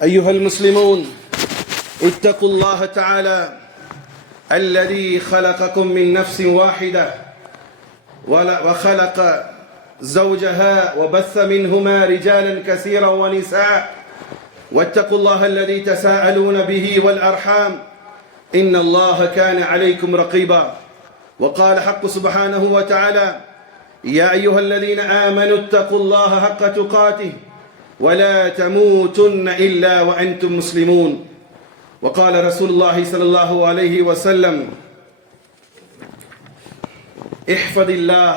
أيها المسلمون، اتقوا الله تعالى الذي خلقكم من نفس واحدة وخلق زوجها وبث منهما رجالا كثيرا ونساء، واتقوا الله الذي تساءلون به والأرحام إن الله كان عليكم رقيبا. وقال حق سبحانه وتعالى: يا أيها الذين آمنوا اتقوا الله حق تقاته ولا تموتن إلا وأنتم مسلمون. وقال رسول الله صلى الله عليه وسلم: احفظ الله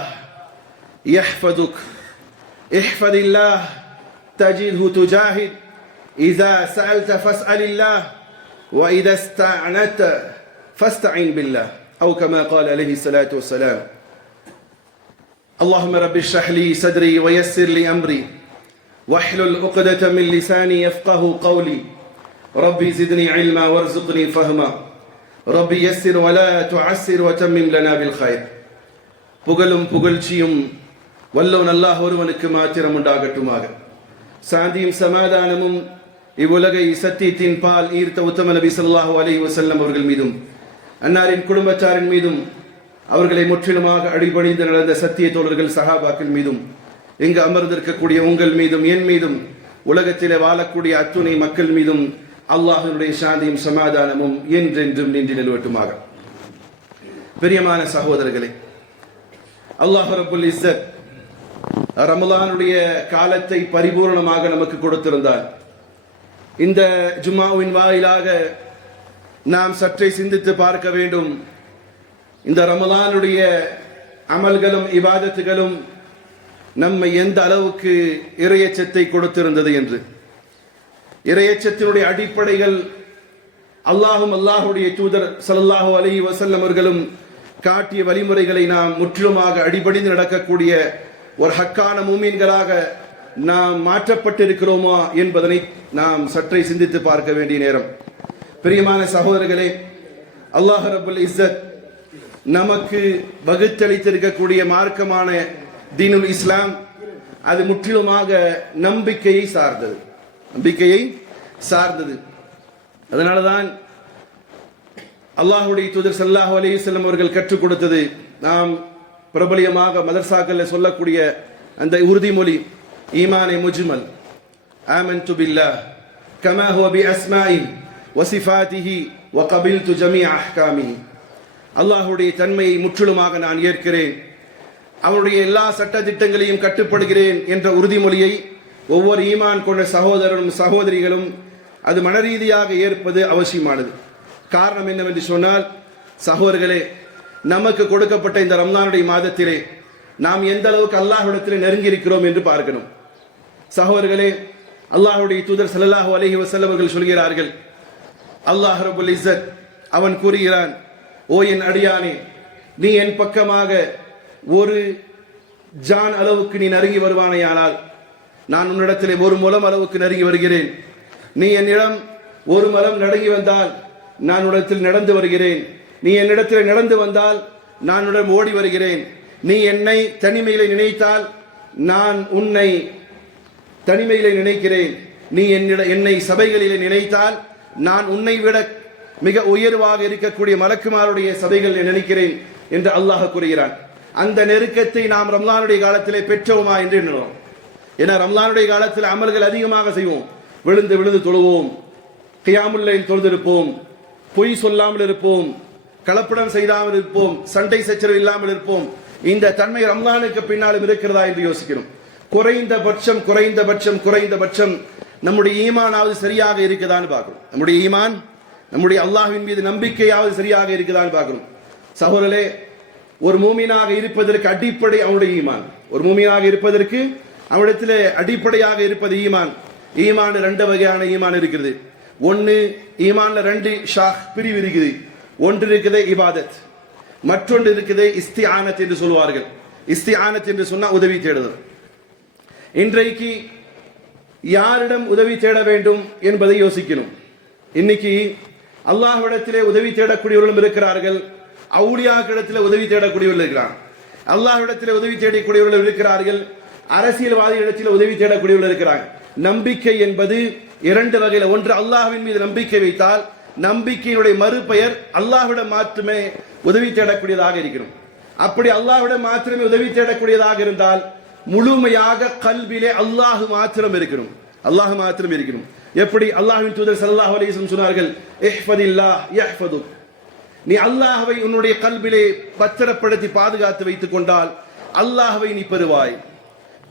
يحفظك، احفظ الله تجده تجاهد، إذا سألت فاسأل الله، وإذا استعنت فاستعن بالله، أو كما قال عليه الصلاة والسلام. اللهم رب اشرح لي صدري ويسر لي أمري واحلل عقدة من لساني يفقه قولي، ربي زدني علما وارزقني فهما، ربي يسر ولا تعسر وتمم لنا بالخير. புகழும் புகழ்ச்சியும் வல்லவன் அல்லாஹ் ஒருவனுக்கு மாத்திரம் உண்டாகட்டுமாக. சாந்தியும் சமாதானமும் இவ்வுலகை சத்தியத்தின் பால் ஈர்த்த உத்தம நபி ஸல்லல்லாஹு அலைஹி வஸல்லம் அவர்கள் மீதும் அன்னாரின் குடும்பத்தாரின் மீதும் அவர்களை முற்றிலுமாக அடிபணிந்து நடந்த சத்திய தோழர்கள் சஹாபாக்கள் மீதும் இங்கு அமர்ந்திருக்கக்கூடிய உங்கள் மீதும் என் மீதும் உலகத்திலே வாழக்கூடிய அத்துணை மக்கள் மீதும் அல்லாஹ்வுடைய சாந்தியும் சமாதானமும் என்றென்றும் நின்று நிலவட்டுமாக. பிரியமான சகோதரர்களே, அல்லாஹ் ரப்புல் இஸ்ஸத் ரமலானுடைய காலத்தை பரிபூர்ணமாக நமக்கு கொடுத்திருந்தார். இந்த ஜும்மாவின் வாயிலாக நாம் சற்றே சிந்தித்து பார்க்க வேண்டும். இந்த ரமலானுடைய அமல்களும் இபாதத்துகளும் நம்மை எந்த அளவுக்கு இறையச்சத்தை கொடுத்திருந்தது என்று. இறையச்சத்தினுடைய அடிப்படைகள் அல்லாஹும் அல்லாஹுடைய தூதர் ஸல்லல்லாஹு அலைஹி வஸல்லம் அவர்களும் காட்டிய வழிமுறைகளை நாம் முற்றிலுமாக அடிபணிந்து நடக்கக்கூடிய ஒரு ஹக்கான மூமீன்களாக நாம் மாற்றப்பட்டிருக்கிறோமா என்பதனை நாம் சற்றே சிந்தித்து பார்க்க வேண்டிய நேரம். பிரியமான சகோதரர்களே, அல்லாஹ் ரப்புல் இஸ்ஸத் நமக்கு வகுத்தளித்திருக்கக்கூடிய மார்க்கமான தீனுல் இஸ்லாம் அது முற்றிலுமாக நம்பிக்கையை சார்ந்தது. அதனாலதான் அல்லாஹ்வுடைய தூதர் ஸல்லல்லாஹு அலைஹி வஸல்லம் அவர்கள் கற்றுக் கொடுத்தது நாம் பிரபலியமாக மதர்சாக்களில் சொல்லக்கூடிய அந்த உறுதிமொழி ஈமானே முஜ்மல், ஆமன்து பில்லாஹ் கமா ஹுவ பி அஸ்மாஇஹி வ சிஃபாத்திஹி வ கபில்து ஜமீஅ அஹ்காமிஹி. அல்லாஹ்வுடைய தன்மையை முற்றிலுமாக நான் ஏற்கிறேன், அவருடைய எல்லா சட்ட திட்டங்களையும் கட்டுப்படுகிறேன் என்ற உறுதிமொழியை ஒவ்வொரு ஈமான் கொண்ட சகோதரரும் சகோதரிகளும் அது மனரீதியாக ஏற்பது அவசியமானது. காரணம் என்னவென்று சொன்னால், சகோதரர்களே, நமக்கு கொடுக்கப்பட்ட இந்த ரம்லானுடைய மாதத்திலே நாம் எந்த அளவுக்கு அல்லாஹ்விடத்திலே நெருங்கி இருக்கிறோம் என்று பார்க்கணும். சகோதரர்களே, அல்லாஹ்வுடைய தூதர் ஸல்லல்லாஹு அலைஹி வஸல்லம் அவர்கள் சொல்கிறார்கள், அல்லாஹ் ரப்புல் இஸ்ஸத் அவன் கூறுகிறான், ஓ என் அடியானே, நீ என் பக்கமாக ஒரு ஜான் அளவுக்கு நீ நெருங்கி வருவானேயானால் நான் உன்னிடத்திலே ஒரு முலம் அளவுக்கு நெருங்கி வருகிறேன். நீ என்னிடம் ஒரு முலம் நெருங்கி வந்தால் நான் உன்னிடத்தில் நடந்து வருகிறேன். நீ என்னிடத்தில் நடந்து வந்தால் நான் உன்னிடம் ஓடி வருகிறேன். நீ என்னை தனிமையிலே நினைத்தால் நான் உன்னை தனிமையிலே நினைக்கிறேன். நீ என்னை சபைகளிலே நினைத்தால் நான் உன்னை விட மிக உயர்வாக இருக்கக்கூடிய மலக்குமாருடைய சபைகளில் நினைக்கிறேன் என்று அல்லாஹ் கூறுகிறான். அந்த நெருக்கத்தை நாம் ரம்லானுடைய காலத்திலே பெற்றோமா என்று எண்ணுவோம். ஏன்னா ரம்லானுடைய காலத்தில் அமல்கள் அதிகமாக செய்வோம். விழுந்து விழுந்து தொழுவோம், கியாமுல் லைல் தொழுதிருப்போம், பொய் சொல்லாமல் இருப்போம், கலப்படம் செய்யாமல் இருப்போம், சண்டை சச்சரவு இல்லாமல் இருப்போம். இந்த தன்மை ரம்லானுக்கு பின்னாலும் இருக்கிறதா என்று யோசிக்கணும். குறைந்தபட்சம் நம்முடைய ஈமானாவது சரியாக இருக்குதான்னு பார்க்கணும். நம்முடைய ஈமான், நம்முடைய அல்லாஹ்வின் மீது நம்பிக்கையாவது சரியாக இருக்குதான்னு பார்க்கணும். சகோதரர்களே, ஒரு மூமினாக இருப்பதற்கு அடிப்படை அவனுடைய ஈமான். ஒரு மூமினாக இருப்பதற்கு அவனிடத்தில் அடிப்படையாக இருப்பது ஈமான். ஈமான் ரெண்டு வகையான ஈமான் இருக்கிறது. ஒன்று, ஈமான்ல ரெண்டு பிரிவு இருக்குது. ஒன்று இருக்குது இபாதத், மற்றொன்று இருக்குது இஸ்திஆனத் என்று சொல்வார்கள். இஸ்திஆனத் என்று சொன்னா உதவி தேடுதல். இன்றைக்கு யாரிடம் உதவி தேட வேண்டும் என்பதை யோசிக்கணும். இன்னைக்கு அல்லாஹ்விடத்திலே உதவி தேடக்கூடியவர்களும் இருக்கிறார்கள், அவுலியாக்களிடத்தில் உதவி தேடக்கூடியவர்கள் இருக்கிறார். அல்லாஹ்விடத்தில் உதவி தேடக்கூடியவர்கள் இருக்கிறார்கள், அரசியல்வாதிகளிடத்தில் உதவி தேடக்கூடியவர்கள் இருக்கிறார்கள். நம்பிக்கை என்பது இரண்டு வகையில். ஒன்று, அல்லாஹ்வின் மீது நம்பிக்கை வைத்தால் நம்பிக்கையினுடைய மறுபெயர் அல்லாஹ்விடம் மாத்திரமே உதவி தேடக்கூடியதாக இருக்கணும். அப்படி அல்லாஹ்விடம் மாத்திரமே உதவி தேடக்கூடியதாக இருந்தால் முழுமையாக கல்விலே அல்லாஹ் மாத்திரம் இருக்கணும். அல்லாஹ் மாத்திரம் இருக்கணும். எப்படி அல்லாஹ்வின் தூதர் ஸல்லல்லாஹு அலைஹி வஸல்லம் சொன்னார்கள், இஹ்ஃபதில்லாஹ் யஹ்ஃபதுக். நீ அல்லாஹ்வை உன்னுடைய கல்விலே பத்திரப்படுத்தி பாதுகாத்து வைத்துக் கொண்டால் அல்லாஹ்வை நீ பெறுவாய்.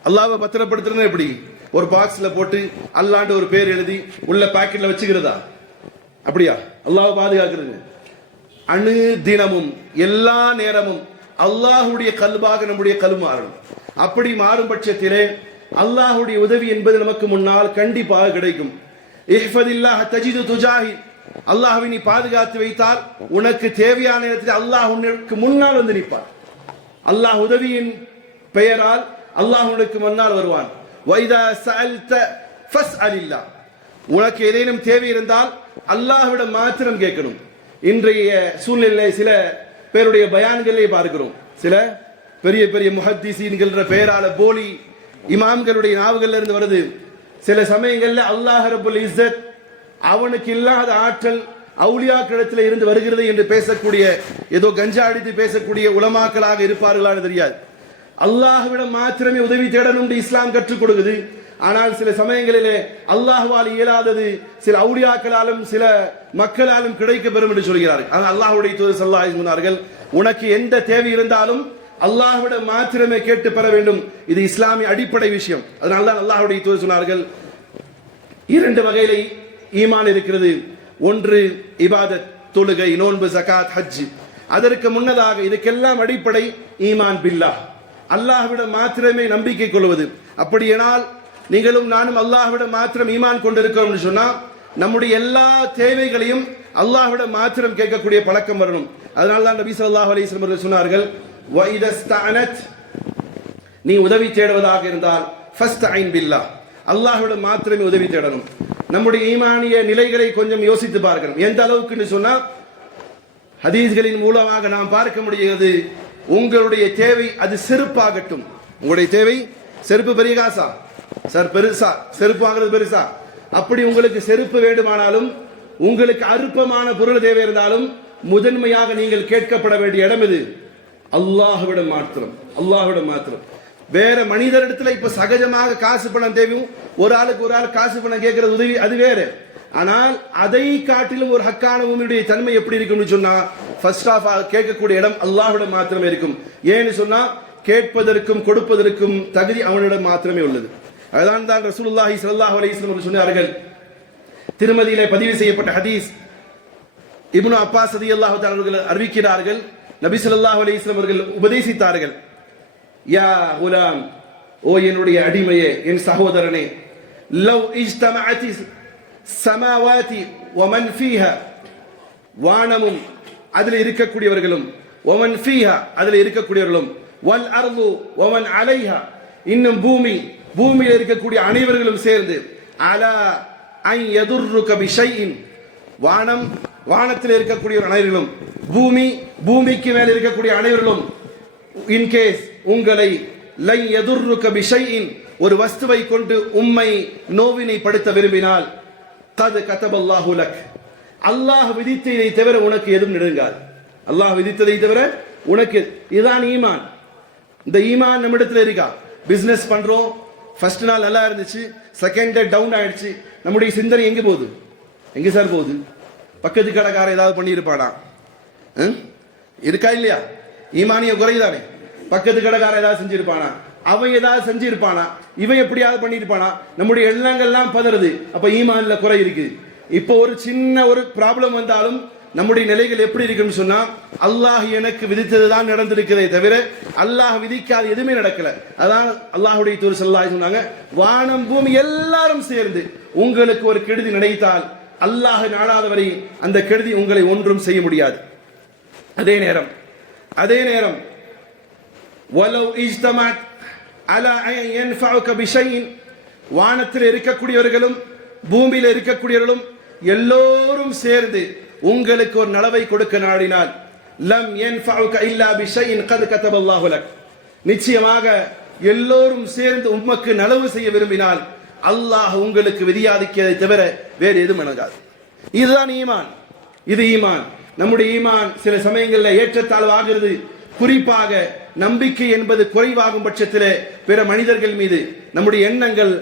அல்லாஹ்வை பத்திரப்படுத்துறது எப்படி? ஒரு பாக்ஸ்ல போட்டு அல்லாஹ்ன்ற ஒரு பேர் எழுதி உள்ள பாக்கெட்ல வச்சுக்கிறதா? அப்படியா? அல்லாஹ்வை பாதுகாக்கிறது அணு தினமும் எல்லா நேரமும் அல்லாஹ்வுடைய கல்வாக நம்முடைய கல்வு மாறணும். அப்படி மாறும் பட்சத்திலே அல்லாஹ்வுடைய உதவி என்பது நமக்கு முன்னால் கண்டிப்பாக கிடைக்கும். இஹ்ஃபதில்லாஹ் தஜிது துஜாஹி. அல்லாஹ்வை நீ பாதுகாத்து வைத்தால் உனக்கு தேவையான நேரத்தில் அல்லாஹ் உனக்கு முன்னால் வந்து நிற்பார். அல்லாஹ் உதவியின் பெயரால் அல்லாஹ் உனக்கு முன்னால் வருவான். வைதா சஅல்த ஃபஸ்அலில்லாஹ். உனக்கு ஏதேனும் தேவை இருந்தால் அல்லாஹ்விடம் மாத்திரம் கேட்கணும். இன்றைய சூழ்நிலை சில பேருடைய பயான்களே பார்க்கிறோம். சில பெரிய பெரிய முஹத்திஸீன்கிற பெயரால போலி இமாம்களுடைய நாவுகள்ல இருந்து வருது. சில சமயங்கள்ல அல்லாஹ் ரப்புல் இஸ்ஸத் அவனுக்கு இல்லாத ஆற்றல் அவுலியாக்களிடத்தில் இருந்து வருகிறது என்று பேசக்கூடிய, ஏதோ கஞ்சா அடித்து பேசக்கூடிய உலமாக்களாக இருப்பார்களான்னு தெரியாது. அல்லாஹ்விடம் மாத்திரமே உதவி தேடணும் இஸ்லாம் கற்றுக் கொடுக்குது. ஆனால் சில சமயங்களிலே அல்லாஹ்வால் இயலாதது சில அவுலியாக்களாலும் சில மக்களாலும் கிடைக்க பெறும் என்று சொல்கிறார்கள். ஆனால் அல்லாஹ்வுடைய தூதர் ஸல்லல்லாஹு அலைஹி வஸல்லம் சொன்னார்கள், உனக்கு எந்த தேவை இருந்தாலும் அல்லாஹ்விடம் மாத்திரமே கேட்டு பெற வேண்டும். இது இஸ்லாமிய அடிப்படை விஷயம். அதனால தான் அல்லாஹ்வுடைய தூதர் சொன்னார்கள், இரண்டு வகையிலே ஈமான் இருக்கிறது. ஒன்று இபாதத், தொழுகை, நோன்பு, ஜகாத், ஹஜ். அதற்கு முன்னதாக இதுக்கெல்லாம் அடிப்படை ஈமான் பில்லாஹ், அல்லாஹ்விடம் மாத்திரமே நம்பிக்கை கொள்வது. அப்படியானால் நீங்களும் நானும் அல்லாஹ்விடம் மாத்திரம் ஈமான் கொண்டிருக்கிறோம் சொன்னா நம்முடைய எல்லா தேவைகளையும் அல்லாஹ்விடம் மாத்திரம் கேட்கக்கூடிய பழக்கம் வரணும். அதனால தான் நபி ஸல்லல்லாஹு அலைஹி வஸல்லம் அவர்கள் சொன்னார்கள், வஇதஸ்தஅனத், நீ உதவி தேடுவதாக இருந்தால் ஃபஸ்தஈன் பில்லாஹ், அல்லாஹ்விடம் மாத்திரமே உதவி தேடணும். நம்முடைய ஈமானிய நிலைகளை கொஞ்சம் யோசித்து பார்க்கணும். எந்த அளவுக்கு சொன்னா ஹதீஸ்களின் மூலமாக நாம் பார்க்க முடிகிறது. உங்களுடைய தேவை அது செருப்பாகட்டும். உங்களுடைய தேவை செருப்பு பெரிய காசா சார், பெருசா செருப்பு வாங்குறது பெருசா? அப்படி உங்களுக்கு செருப்பு வேண்டுமானாலும் உங்களுக்கு அற்பமான பொருள் தேவை இருந்தாலும் முதன்மையாக நீங்கள் கேட்கப்பட வேண்டிய இடம் இது அல்லாஹ்விடம் மாத்திரம். அல்லாஹ்விடம் மாத்திரம். வேற மனிதரிடத்துல இப்ப சகஜமாக காசு பணம் தேவையும் ஒரு ஆளுக்கு ஒரு ஆள் காசு பணம் கேட்கறது உதவி, அது வேற. ஆனால் அதை காட்டிலும் ஒரு ஹக்கான உம்முடைய தன்மை எப்படி இருக்கும்னு சொன்னா ஃபர்ஸ்ட் ஆஃப் கேட்கக்கூடிய இடம் அல்லாஹ்விடம் மாத்திரமே இருக்கும். ஏன்னு சொன்னா கேட்பதற்கும் கொடுப்பதற்கும் தகுதி அவனிடம் மாத்திரமே உள்ளது. அதுதான் தான் ரசூலுல்லாஹி ஸல்லல்லாஹு அலைஹி வஸல்லம் சொன்னார்கள். திருமதியிலே பதிவு செய்யப்பட்ட ஹதீஸ், இப்னு அப்பாஸ் ரலியல்லாஹு தஆலா அவர்கள் அறிவிக்கிறார்கள், நபி ஸல்லல்லாஹு அலைஹி வஸல்லம் அவர்கள் உபதேசித்தார்கள், யா குலாம், ஓ என்னுடைய அடிமையே, என் சகோதரனே, லவ் இஜ்தமஅதி ஸமாவாதி வமன் ஃபீஹா, வானமும் அதில் இருக்கக்கூடியவர்களும், வமன் ஃபீஹா அதில் இருக்கக்கூடியவர்களும், வல் அர்து வமன் அலைஹா, இன்னும் பூமி பூமியில் இருக்கக்கூடிய அனைவர்களும் சேர்ந்து, அலா அன் யதுர்ருக பிஷைஇன், வானம் வானத்தில் இருக்கக்கூடிய அனைவர்களும், பூமி பூமிக்கு மேல் இருக்கக்கூடிய அனைவர்களும், இன்கேஸ் உங்களை லை யதுர்ருக பிஷைஇன், ஒரு வஸ்துவை கொண்டு உம்மை நோவினை படுத்த விரும்பினால், கத் கதபல்லாஹு லக், அல்லாஹ் விதித்ததை தவிர உனக்கு எதுவும் நெருங்காது. அல்லாஹ் விதித்ததை தவிர உனக்கு. இதுதான் ஈமான். இந்த ஈமான் நம்மிடத்தில் இருக்கா? பிசினஸ் பண்றோம், ஃபர்ஸ்ட் நாள் நல்லா இருந்துச்சு, செகண்ட் டே டவுன் ஆயிடுச்சு. நம்முடைய சிந்தனை எங்க போகுது? எங்க சார் போகுது? பக்கத்து கடைக்கார ஏதாவது பண்ணியிருப்பானா? இருக்கா இல்லையா? ஈமானிய குறைதானே. பக்கத்து கடைக்கார ஏதாவது செஞ்சிருப்பானா? அவன் ஏதாவது செஞ்சிருப்பானா? இவன் எப்படியாவது பண்ணிருப்பானா? நம்முடைய எண்ணங்கள்லாம் பதறது. அப்ப ஈமான்ல குறை இருக்கு. இப்போ ஒரு சின்ன ஒரு ப்ராப்ளம் வந்தாலும் நம்முடைய நிலைகள் எப்படி இருக்குன்னு சொன்னா, அல்லாஹ் எனக்கு விதித்ததுதான் நடந்திருக்கிறதே தவிர அல்லாஹ் விதிக்காத எதுவுமே நடக்கல. அதான் அல்லாஹ்வுடைய தூதர் ஸல்லல்லாஹு அலைஹி வஸல்லம் சொன்னாங்க, வானம் பூமி எல்லாரும் சேர்ந்து உங்களுக்கு ஒரு கெடுதி நினைத்தால் அல்லாஹ் நாடாதவரை அந்த கெடுதி உங்களை ஒன்றும் செய்ய முடியாது. அதே நேரம் வலவ் இஜ்தமஅத் அலா அன் யன்ஃபஉக பிஷைஇன், வானத்தில் இருக்கக்கூடியவர்களும் பூமியில் இருக்கக்கூடியவர்களும் எல்லோரும் சேர்ந்து உங்களுக்கு ஒரு நலவை கொடுக்க நாடினால், லம் யன்ஃபஉக இல்லா பிஷைஇன் கத் கதபல்லாஹு லக், நிச்சயமாக எல்லோரும் சேர்ந்து உம்மக்கு நலவு செய்ய விரும்பினால் அல்லாஹ் உங்களுக்கு விதியாதிக்கிறதை தவிர வேறு எதுவும் நடக்காது. இதுதான் ஈமான். இது ஈமான். நம்முடைய ஈமான் சில சமயங்களில் ஏற்றத்தாழ்வாகிறது. குறிப்பாக நம்பிக்கை என்பது குறைவாகும் பட்சத்தில் பிற மனிதர்கள் மீது நம்முடைய எண்ணங்கள்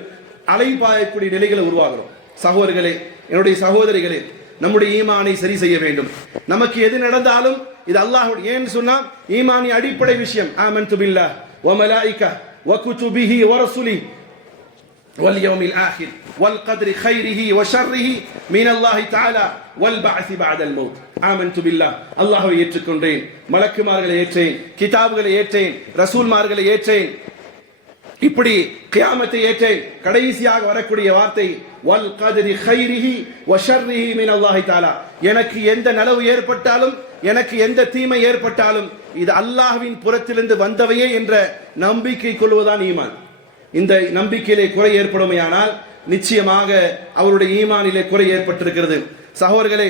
அலைபாயக்கூடிய நிலைகளை உருவாகிறோம். சகோதரர்களே, என்னுடைய சகோதரிகளே, நம்முடைய ஈமானை சரி செய்ய வேண்டும். நமக்கு எது நடந்தாலும் இது அல்லாஹ், ஏன்னு சொன்னா ஈமானின் அடிப்படை விஷயம் ஆமன்து பில்லாஹ் வ மலாயிகா வ குதுபிஹி வ ரசூலிஹி வல் யௌமில் ஆகிர் வல் கத்ரி கைரிஹி வ ஷர்ரிஹி மினல்லாஹி தஆலா வல் பஅஸ் பஅதல் மௌத். ஆமன்து பில்லாஹ், அல்லாஹ்வை ஏற்றுக்கொண்டேன், மலக்குமார்களை ஏற்றேன், கிதாபுகளை ஏற்றேன், ரசூல்மார்களை ஏற்றேன், இப்படி கியாமத்தை ஏற்றேன். கடைசியாக வரக்கூடிய வார்த்தை வல் கத்ரி கைரிஹி வ ஷர்ரிஹி மினல்லாஹி தஆலா. எனக்கு எந்த நலவு ஏற்பட்டாலும், எனக்கு எந்த தீமை ஏற்பட்டாலும் இது அல்லாஹ்வின் புறத்திலிருந்து வந்தவையே என்ற நம்பிக்கை கொள்வதுதான் ஈமான். இந்த நம்பிக்கையிலே குறை ஏற்படுமையானால் நிச்சயமாக அவருடைய ஈமானிலே குறை ஏற்பட்டிருக்கிறது. சகோதரர்களே,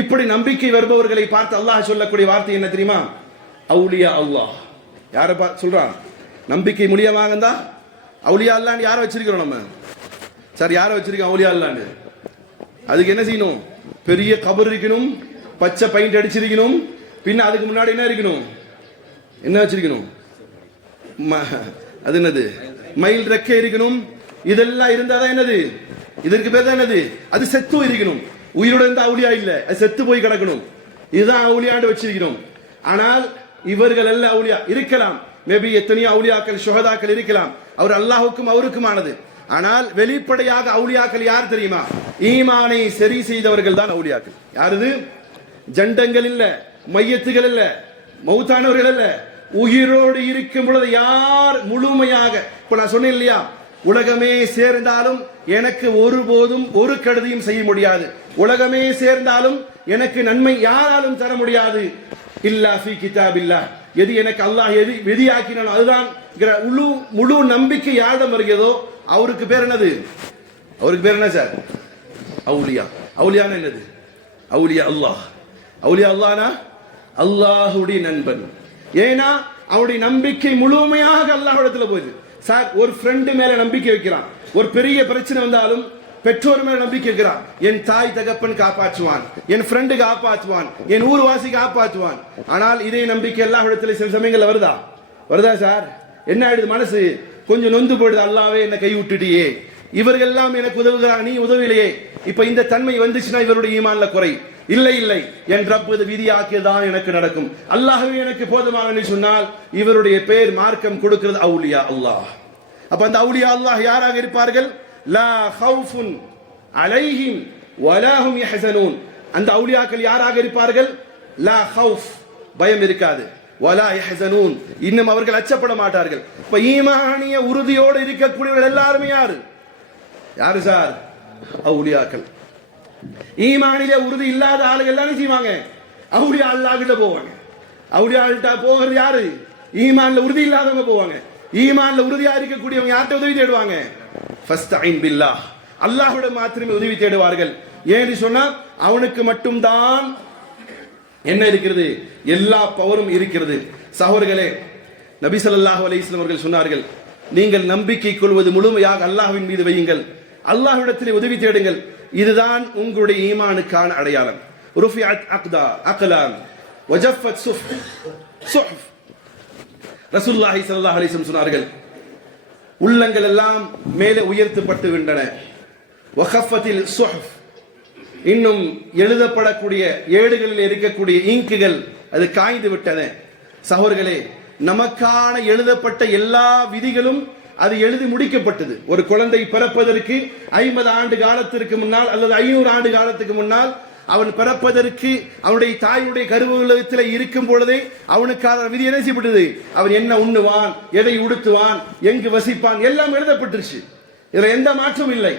இப்படி நம்பிக்கை வருபவர்களை பார்த்து அல்லாஹ் சொல்லக்கூடிய வார்த்தை என்ன தெரியுமா? அவுலியா அல்லாஹ். யார சொல்றான்? நம்பிக்கை மூலியமாக இருந்தா அவுலியா அல்லான்னு யாரை வச்சிருக்கிறோம் நம்ம? சார், யாரை வச்சிருக்கோம் அவுலியா அல்லான்னு? அதுக்கு என்ன செய்யணும்? பெரிய கபர் இருக்கணும், பச்சை பெயிண்ட் அடிச்சிருக்கணும், பின்ன அதுக்கு முன்னாடி என்ன இருக்கணும்? என்ன வச்சிருக்கணும்? அது என்னது? மயில் ரெக்கை இருக்கணும். இதெல்லாம் இருந்தாதான் என்னது? இதற்கு பேர் தான் என்னது? அது செத்து இருக்கணும். உயிரோட இருந்தா அவுலியா இல்ல, அது செத்து போய் கிடக்கணும். இதுதான் அவுலியாண்டு வச்சிருக்கிறோம். ஆனால் இவர்கள் எல்லாம் அவுலியா இருக்கலாம். மேபி எத்தனையோ அவுலியாக்கள் ஷுஹதாக்கள் இருக்கலாம். அவர் அல்லாஹுக்கும் அவருக்குமானது. ஆனால் வெளிப்படையாக அவுலியாக்கள் யார் தெரியுமா? ஈமானை சரி செய்தவர்கள் தான் அவுலியாக்கள். யாரது? ஜண்டங்கள் இல்ல, மையத்துகள் இல்ல, மௌத்தானவர்கள் இல்ல, உயிரோடு இருக்கும் பொழுது யார் முழுமையாக. இப்ப நான் சொன்னேன் இல்லையா, உலகமே சேர்ந்தாலும் எனக்கு ஒருபோதும் ஒரு கெடுதியும் செய்ய முடியாது, உலகமே சேர்ந்தாலும் எனக்கு நன்மை யாராலும் தர முடியாது. இல்லா ஃபீ கிதாபில்லாஹ், எது எனக்கு அல்லாஹ் எது விதியாக்கினாலும் அதுதான் முழு நம்பிக்கை யாரிடம் வருகிறதோ அவருக்கு பேர் என்னது? அவருக்கு பேர் என்ன சார்? அவுலியா. அவுலியானா என்னது? அவுலியா அல்லாஹ். அவுலியா அல்லாஹ்னா அல்லாஹ்வுடைய நண்பன். ஏனா அவருடைய நம்பிக்கை முழுமையாக அல்லாஹ்விடத்துல போகுது. சார், ஒரு ஃப்ரெண்ட் மேல நம்பிக்கை வைக்கிறான். ஒரு பெரிய பிரச்சனை வந்தாலும் பெற்றோர் மேல நம்பிக்கை வைக்கிறான். என் தாய் தகப்பன் காப்பாற்றுவான், என் ஃப்ரெண்டு காப்பாற்றுவான், என் ஊர்வாசி காப்பாற்றுவான். ஆனால் இதே நம்பிக்கை அல்லாஹ்விடத்துல சில சமயங்கள்ல வருதா சார்? என்ன ஆயிடுது? மனசு கொஞ்சம் நொந்து போயிடுது. அல்லாவே என்ன கை விட்டுட்டியே, இவர்கள் எல்லாம் எனக்கு உதவுகிறான், நீ உதவிலையே. இப்ப இந்த தன்மை வந்துச்சுன்னா இவருடைய ஈமான்ல குறை இல்லை. என் ரப்பு விதியாக்கியதான் எனக்கு நடக்கும், அல்லாஹ்வே எனக்கு போதுமான சொன்னால் இவருடைய பேர் மார்க்கம் கொடுக்கிறது அவுலியா அல்லாஹ். அப்ப அந்த அவுலியா அல்லாஹ் யாராக இருப்பார்கள்? லா ஹவுஃபுன் அலைஹிம் வலா ஹும் யஹ்ஸனூன். அந்த அவுலியாக்கள் யாராக இருப்பார்கள்? லா ஹவுஃப், பயம் இருக்காது, வலா யஹ்ஸனூன், இன்னும் அவர்கள் அச்சப்பட மாட்டார்கள். இப்ப ஈமானிய உறுதியோடு இருக்கக்கூடியவர்கள் எல்லாரும் யாரு சார்? அவுலியாக்கள். ஈமானிலே உறுதி இல்லாத ஆளுகள் எல்லாம் செய்வாங்க, அவுலியா அல்லாஹ் கிட்ட போவாங்க. அவுலியா கிட்ட போகிறது யாரு? ஈமான்ல உறுதி இல்லாதவங்க போவாங்க. ஈமான்ல உறுதியா இருக்கக்கூடியவங்க யார்கிட்ட உதவி தேடுவாங்க? ஃபஸ்தஈன் பில்லாஹ், அல்லாஹ்விடம் மாத்திரமே உதவி தேடுவார்கள். ஏன்னு சொன்னா அவனுக்கு மட்டும்தான் என்ன இருக்கிறது? எல்லா பவரும் இருக்கிறது. சகோதரர்களே, நபி ஸல்லல்லாஹு அலைஹி வஸல்லம் அவர்கள் சொன்னார்கள், நீங்கள் நம்பிக்கை கொள்வது முழுமையாக அல்லாஹ்வின் மீது வையுங்கள், அல்லாஹ்விடத்திலே உதவி தேடுங்கள், இதுதான் உங்களுடைய ஈமானுக்கான அடையாளம். ருஃபிஅத் அக்லாம் வஜஃபத் சுஹுஃப். ரசூலுல்லாஹி ஸல்லல்லாஹு அலைஹி வஸல்லம் சொன்னார்கள், உள்ளங்கள் எல்லாம் மேலே உயர்த்தப்பட்டு விட்டன. வகஃபத்தில் சுஹுஃப், இன்னும் எழுதப்படக்கூடிய ஏடுகளில் இருக்கக்கூடிய இங்குகள் அது காய்ந்து விட்டன. சகோதரர்களே, நமக்கான எழுதப்பட்ட எல்லா விதிகளும் அது எழுதி முடிக்கப்பட்டது. ஒரு குழந்தை பிறப்பதற்கு 50 ஆண்டு காலத்திற்கு முன்னால் அல்லது 500 ஆண்டு காலத்துக்கு முன்னால் அவன் பிறப்பதற்கு அவனுடைய தாயுடைய கருவுலகத்தில் இருக்கும் பொழுதே அவனுக்கான விதி என்ன செய்யப்பட்டது? அவன் என்ன உண்ணுவான், எதை உடுத்துவான், எங்கு வசிப்பான், எல்லாம் எழுதப்பட்டுருச்சு. இதுல எந்த மாற்றமும் இல்லை.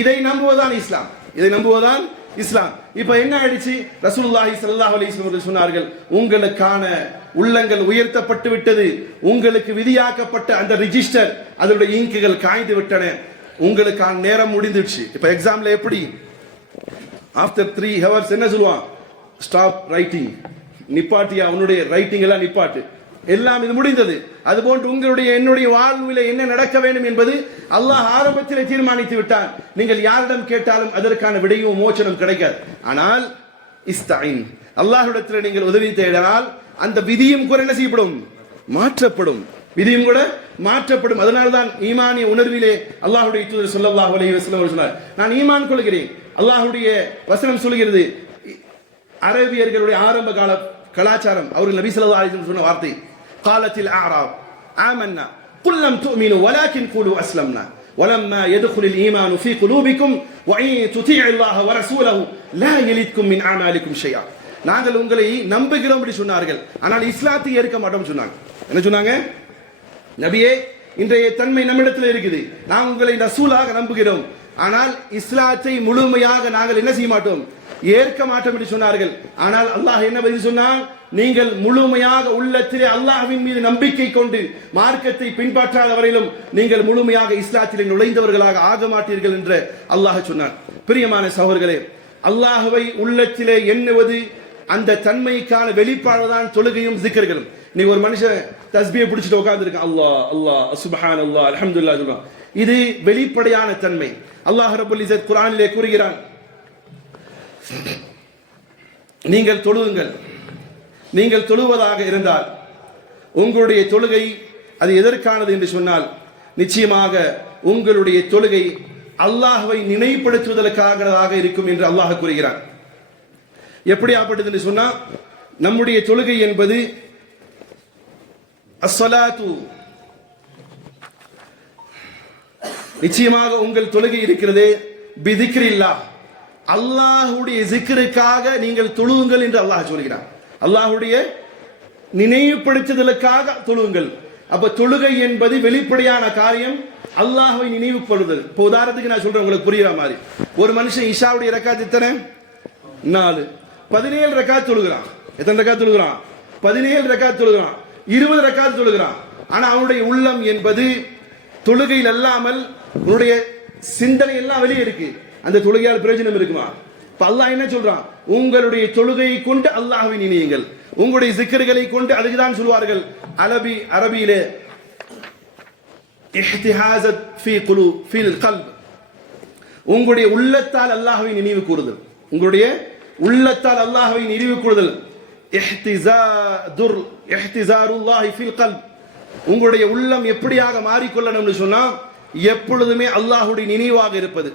இதை நம்புவதுதான் இஸ்லாம். இதை நம்புவதுதான் இஸ்லாம். இப்ப என்ன ஆயிடுச்சு? ரசூலுல்லாஹி ஸல்லல்லாஹு அலைஹி வஸல்லம் சொன்னார்கள், உங்களுக்கான உள்ளங்கள் உயர்த்தப்பட்டு விட்டது, உங்களுக்கு விதியாக்கப்பட்ட அந்த ரிஜிஸ்டர் அதனுடைய இங்குகள் காய்ந்து விட்டன, உங்களுக்கான நேரம் முடிந்துச்சு. இப்ப எக்ஸாம்ல எப்படி ஆஃப்டர் 3 hours என்ன சொல்லுவான்? ஸ்டாப் ரைட்டிங், நிப்பாட்டியா உன்னுடைய ரைட்டிங் எல்லாம் நிப்பாட்டு, எல்லாம் இது முடிந்தது. அதுபோன்று உங்களுடைய என்னுடைய வாழ்வில் என்ன நடக்க வேண்டும் என்பது அல்லாஹ் ஆரம்பத்திலே தீர்மானித்து விட்டான். நீங்கள் யாரிடம் கேட்டாலும் அதற்கான விடையும் மோட்சம் கிடைக்காது. ஆனால் இஸ்தாயின், அல்லாஹ்விடத்தில் நீங்கள் உதவி தேடினால் அந்த விதியும் கூட என்ன செய்யப்படும், மாற்றப்படும். விதியும் கூட மாற்றப்படும். அதனால்தான் ஈமானிய உணர்விலே அல்லாஹ்வுடைய தூதர் ஸல்லல்லாஹு அலைஹி வஸல்லம் சொன்னார், நான் ஈமான் கொள்கிறேன். அல்லாஹ்வுடைய வசனம் சொல்கிறது, அரபியர்களுடைய ஆரம்ப கால கலாச்சாரம், அவர்கள் நபி ஸல்லல்லாஹு அலைஹி வஸல்லம் சொன்ன வார்த்தை, காலத்தில் அஅராப் ஆமன்னா குல் லம் துமினு வலாக்கின் குலு அஸ்லம்னா வலம்மா யதுகுலில் ஈமானு ஃபீ குலூபிக்கும் வஇன் துதீஉல்லாஹ வரசூலஹு லா யலித்கும் மின் அமாலிக்கும் ஷைஆ. நாங்கள் உங்களை நம்புகிறோம் என்று சொன்னார்கள், ஆனால் இஸ்லாத்தை ஏற்க மாட்டோம் சொன்னாங்க. என்ன சொன்னாங்க? நபியே, இன்றைய தன்மை நம்மிடத்தில் இருக்குது, நாம் உங்களை ரசூலாக நம்புகிறோம், ஆனால் இஸ்லாத்தை முழுமையாக நாங்கள் என்ன செய்ய மாட்டோம், ஏற்க மாட்டோம் என்று சொன்னார்கள். ஆனால் அல்லாஹ் என்ன பதில் சொன்னான்? நீங்கள் முழுமையாக உள்ளத்திலே அல்லாஹ்வின் மீது நம்பிக்கை கொண்டு மார்க்கத்தை பின்பற்றாத வரையிலும் நீங்கள் முழுமையாக இஸ்லாத்திலே நுழைந்தவர்களாக ஆக மாட்டீர்கள் என்று அல்லாஹ் சொன்னான். பிரியமான சகோதரர்களே, அல்லாஹ்வை உள்ளத்திலே எண்ணுவது அந்த தன்மைக்கான வெளிப்பாடுதான் தொழுகையும் ஜிக்ர்களும். நீ ஒரு மனுஷன் தஸ்பியை பிடிச்சிட்டு உட்கார்ந்துருக்கான், அல்லாஹ் அல்லாஹ் சுப்ஹான் அல்லாஹ் அல்ஹம்துலில்லாஹ் சொல்றான், இது வெளிப்படையான தன்மை. அல்லாஹ் ரப்பல் இஸ்ஸத் குர்ஆனிலே கூறுகிறான், நீங்கள் தொழுவுங்கள், நீங்கள் தொழுவதாக இருந்தால் உங்களுடைய தொழுகை அது எதற்கானது என்று சொன்னால் நிச்சயமாக உங்களுடைய தொழுகை அல்லாஹ்வை நினைவுபடுத்துவதற்காக இருக்கும் என்று அல்லாஹ் கூறுகிறான். எப்படியாப்பட்டது என்று சொன்னா, நம்முடைய தொழுகை என்பது அஸ்ஸலாத்து, நிச்சயமாக உங்கள் தொழுகை இருக்கிறதே பிதிக்ரில்லாஹ், அல்லாஹ்வுடைய ஜிக்ருக்காக நீங்கள் தொழுவுங்கள் என்று அல்லாஹ் சொல்கிறான். அல்லாஹ்வுடைய நினைவுபடுத்துதலுக்காக தொழுவுங்கள். அப்ப தொழுகை என்பது வெளிப்படையான காரியம், அல்லாஹ்வை நினைவுபடுத்துதல். இப்போ உதாரணத்துக்கு நான் சொல்றேன், உங்களுக்கு புரியுற மாதிரி, ஒரு மனுஷன் இஷாவுடைய ரக்காத் எத்தனை? 4. 17 ரக்காத் தொழுகிறான். எத்தனை ரக்காத் தொழுகிறான்? 17 ரக்காத் தொழுகிறான். 20 ரக்காத் தொழுகிறான். ஆனா அவனுடைய உள்ளம் என்பது தொழுகையில் அல்லாமல் உன்னுடைய சிந்தனை எல்லாம் வெளியே இருக்கு. அந்த தொழுகையால் பிரயோஜனம் இருக்குமா? இப்ப அல்லாஹ் என்ன சொல்றான்? உங்களுடைய தொழுகையை கொண்டு அல்லாஹ்வை நினையுங்கள், உங்களுடைய ஜிக்ர்களை கொண்டு. அதுக்குதான் சொல்வார்கள் அரபியிலே இஹ்திஹாஸத் ஃபீ குலூப் ஃபீல் கல்ப், உங்களுடைய உள்ளத்தால் அல்லாஹ்வை நினைவு கூறுதல், உங்களுடைய உள்ளத்தால் அல்லாஹ்வை நினைவு கூறுதல். இஹ்திஸாருல்லாஹி ஃபில் கல்ப், உங்களுடைய உள்ளம் எப்படியாக மாறிக்கொள்ளணும்னு சொன்னா எப்பொழுதுமே அல்லாஹ்வுடைய நினைவாக இருப்பது.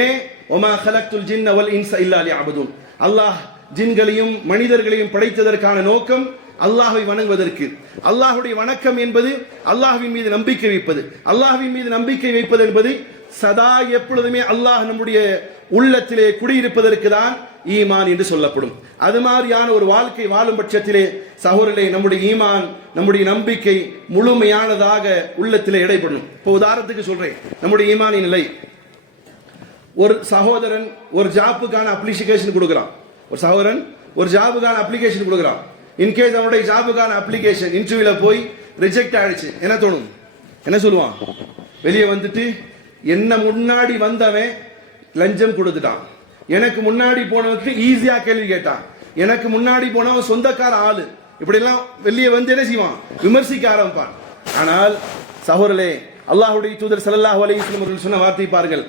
ஏன்? ஒமா ஹலக்துல் ஜின்ன வல் இன்ஸ இல்லா லியஅபுதுன், அல்லாஹ் ஜின்களையும் மனிதர்களையும் படைத்ததற்கான நோக்கம் அல்லாஹ்வை வணங்குவதற்கு. அல்லாஹ்வுடைய வணக்கம் என்பது அல்லாஹ்வின் மீது நம்பிக்கை வைப்பது. அல்லாஹ்வின் மீது நம்பிக்கை வைப்பது என்பது சதா எப்பொழுதுமே அல்லாஹ் நம்முடைய உள்ளத்திலே குடியிருப்பதற்கு தான் ஈமான் என்று சொல்லப்படும். அது மாதிரியான ஒரு வாழ்க்கை வாழும் பட்சத்திலே சகோதரர்களே, நம்முடைய ஈமான், நம்முடைய நம்பிக்கை முழுமையானதாக உள்ளத்திலே இடைப்படும். இப்போ உதாரணத்துக்கு சொல்றேன், நம்முடைய ஈமானின் நிலை. ஒரு சகோதரன் ஒரு ஜாப்புக்கான அப்ளிகேஷன் கொடுக்கிறான், ஒரு சகோதரன் ஒரு ஜாபுக்கான அப்ளிகேஷன் கொடுக்கிறான். இன்கேஸ் அவனுடைய ஜாபுக்கான அப்ளிகேஷன் இன்டர்வியூல போய் ரிஜெக்ட் ஆயிடுச்சு, என்ன தோணும்? என்ன சொல்லுவான்? வெளியே வந்துட்டு, என்ன முன்னாடி வந்தவன் லஞ்சம் கொடுத்துட்டான், எனக்கு முன்னாடி போனவனுக்கு ஈஸியா கேள்வி கேட்டான், எனக்கு முன்னாடி போனவன் சொந்தக்கார ஆளு, இப்படி எல்லாம் வெளியே வந்து என்ன செய்வான்? விமர்சிக்க ஆரம்பிப்பான். ஆனால் சகோதரர்களே, அல்லாஹ்வுடைய தூதர் ஸல்லல்லாஹு அலைஹி வஸல்லம் அவர்கள் சொன்ன வார்த்தை பாருங்கள்,